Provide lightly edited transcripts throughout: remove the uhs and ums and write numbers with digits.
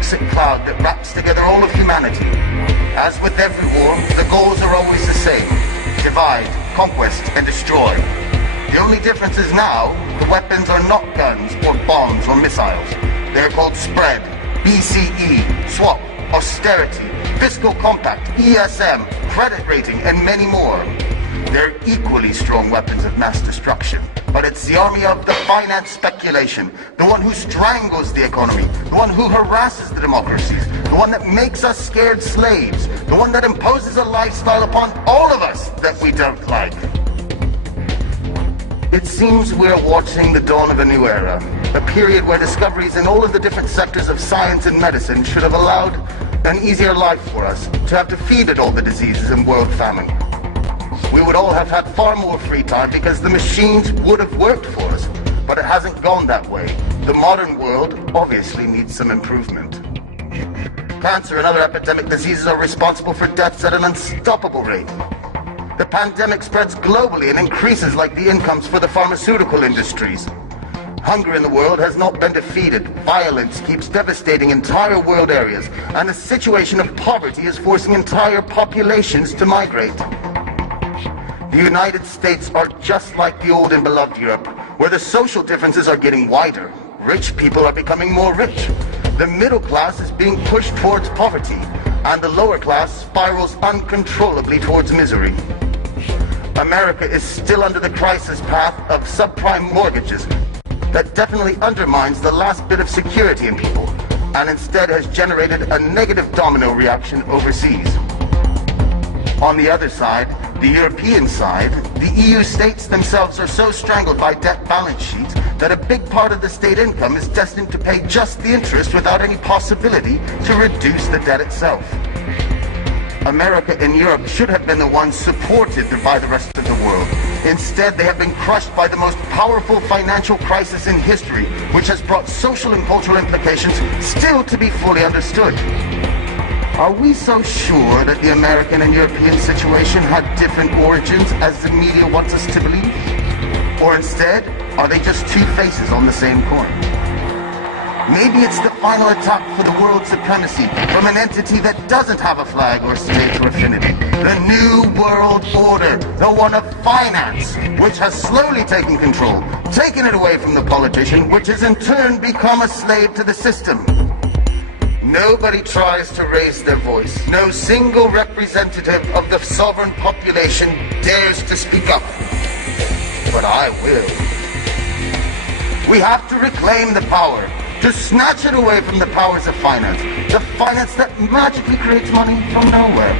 toxic cloud that wraps together all of humanity. As with every war, the goals are always the same: divide, conquest, and destroy. The only difference is now, the weapons are not guns or bombs or missiles. They are called spread, BCE, swap, austerity, fiscal compact, ESM, credit rating, and many more. They're equally strong weapons of mass destruction. But it's the army of the finance speculation, the one who strangles the economy, the one who harasses the democracies, the one that makes us scared slaves, the one that imposes a lifestyle upon all of us that we don't like. It seems we're watching the dawn of a new era, a period where discoveries in all of the different sectors of science and medicine should have allowed an easier life for us, to have defeated all the diseases and world famine. We would all have had far more free time because the machines would have worked for us, but it hasn't gone that way. The modern world obviously needs some improvement. Cancer and other epidemic diseases are responsible for deaths at an unstoppable rate. The pandemic spreads globally and increases like the incomes for the pharmaceutical industries. Hunger in the world has not been defeated. Violence keeps devastating entire world areas, and the situation of poverty is forcing entire populations to migrate. The United States are just like the old and beloved Europe, where the social differences are getting wider. Rich people are becoming more rich. The middle class is being pushed towards poverty, and the lower class spirals uncontrollably towards misery. America is still under the crisis path of subprime mortgages that definitely undermines the last bit of security in people, and instead has generated a negative domino reaction overseas. On the other side, the European side, the EU states themselves are so strangled by debt balance sheets that a big part of the state income is destined to pay just the interest without any possibility to reduce the debt itself. America and Europe should have been the ones supported by the rest of the world. Instead, they have been crushed by the most powerful financial crisis in history, which has brought social and cultural implications still to be fully understood. Are we so sure that the American and European situation had different origins as the media wants us to believe? Or instead, are they just two faces on the same coin? Maybe it's the final attack for the world supremacy from an entity that doesn't have a flag or state or affinity. The New World Order, the one of finance, which has slowly taken control, taken it away from the politician, which has in turn become a slave to the system. Nobody tries to raise their voice. No single representative of the sovereign population dares to speak up. But I will. We have to reclaim the power, to snatch it away from the powers of finance, the finance that magically creates money from nowhere.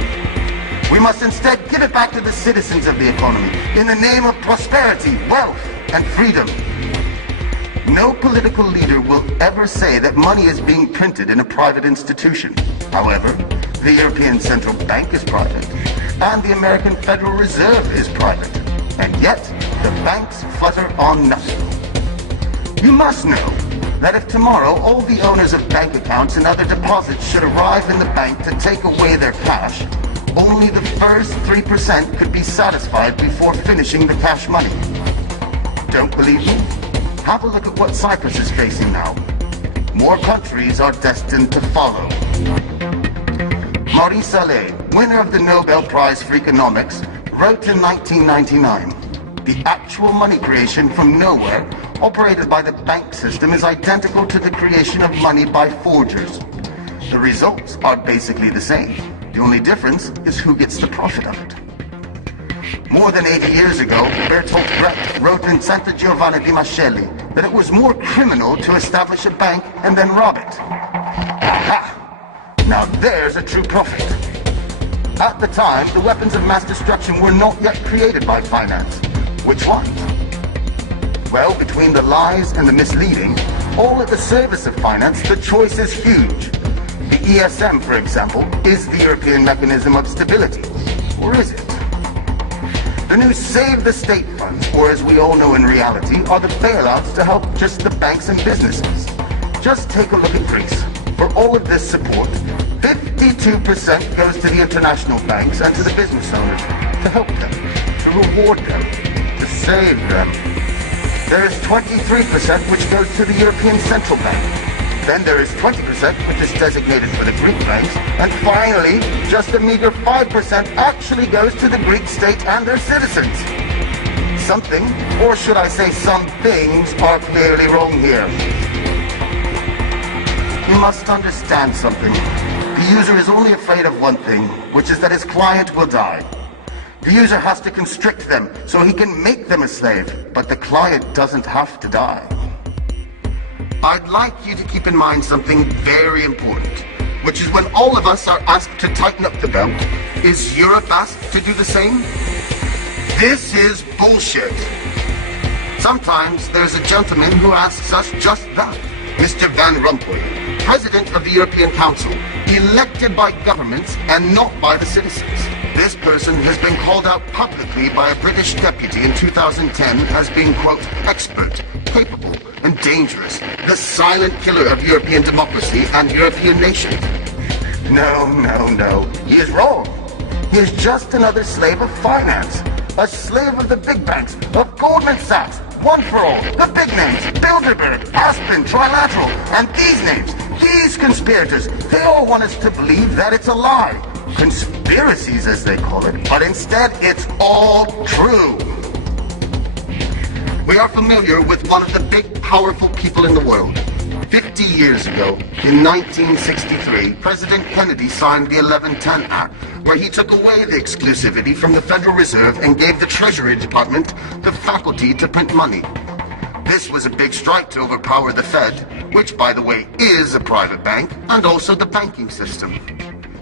We must instead give it back to the citizens of the economy in the name of prosperity, wealth, and freedom. No political leader will ever say that money is being printed in a private institution. However, the European Central Bank is private, and the American Federal Reserve is private, and yet the banks flutter on nothing. You must know that if tomorrow all the owners of bank accounts and other deposits should arrive in the bank to take away their cash, only the first 3% could be satisfied before finishing the cash money. Don't believe me? Have a look at what Cyprus is facing now. More countries are destined to follow. Maurice Allais, winner of the Nobel Prize for Economics, wrote in 1999, "The actual money creation from nowhere operated by the bank system is identical to the creation of money by forgers. The results are basically the same. The only difference is who gets the profit of it." More than 80 years ago, Bertolt Brecht wrote in Santa Giovanna di Mascelli that it was more criminal to establish a bank and then rob it. Aha! Now there's a true prophet. At the time, the weapons of mass destruction were not yet created by finance. Which ones? Well, between the lies and the misleading, all at the service of finance, the choice is huge. The ESM, for example, is the European mechanism of stability. Or is it? The new Save the State funds, or as we all know in reality, are the bailouts to help just the banks and businesses. Just take a look at Greece. For all of this support, 52% goes to the international banks and to the business owners to help them, to reward them, to save them. There is 23% which goes to the European Central Bank. Then there is 20%, which is designated for the Greek banks. And finally, just a meager 5% actually goes to the Greek state and their citizens. Something, or should I say some things, are clearly wrong here. You must understand something. The user is only afraid of one thing, which is that his client will die. The user has to constrict them so he can make them a slave, but the client doesn't have to die. I'd like you to keep in mind something very important, which is when all of us are asked to tighten up the belt, is Europe asked to do the same? This is bullshit. Sometimes there's a gentleman who asks us just that, Mr. Van Rompuy, President of the European Council, elected by governments and not by the citizens. This person has been called out publicly by a British deputy in 2010 as being, quote, expert, capable, and dangerous, the silent killer of European democracy and European nations. No. He is wrong. He is just another slave of finance. A slave of the big banks, of Goldman Sachs, One for All, the big names, Bilderberg, Aspen, Trilateral, and these names, these conspirators, they all want us to believe that it's a lie. Conspiracies, as they call it, but instead it's all true. We are familiar with one of the big, powerful people in the world. 50 years ago, in 1963, President Kennedy signed the 1110 Act, where he took away the exclusivity from the Federal Reserve and gave the Treasury Department the faculty to print money. This was a big strike to overpower the Fed, which, by the way, is a private bank, and also the banking system.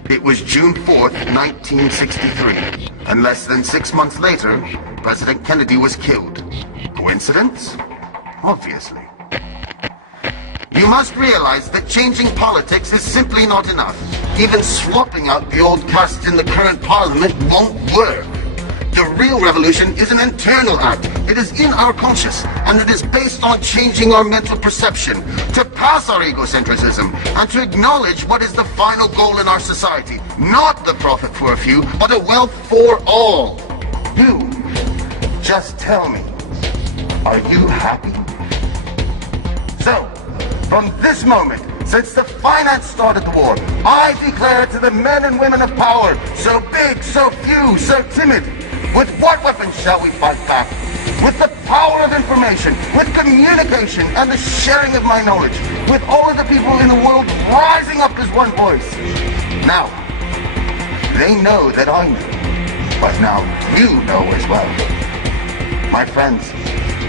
It was June 4th, 1963, and less than 6 months later, President Kennedy was killed. Coincidence? Obviously. You must realize that changing politics is simply not enough. Even swapping out the old castes in the current parliament won't work. The real revolution is an internal act. It is in our conscious, and it is based on changing our mental perception, to pass our egocentrism, and to acknowledge what is the final goal in our society. Not the profit for a few, but a wealth for all. You, just tell me, are you happy? So, from this moment, since the finance started the war, I declare to the men and women of power, so big, so few, so timid, with what weapons shall we fight back? With the power of information, with communication and the sharing of my knowledge, with all of the people in the world rising up as one voice. Now, they know that I know, but now you know as well. My friends,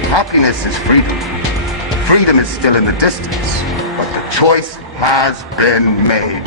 happiness is freedom. Freedom is still in the distance, but the choice has been made.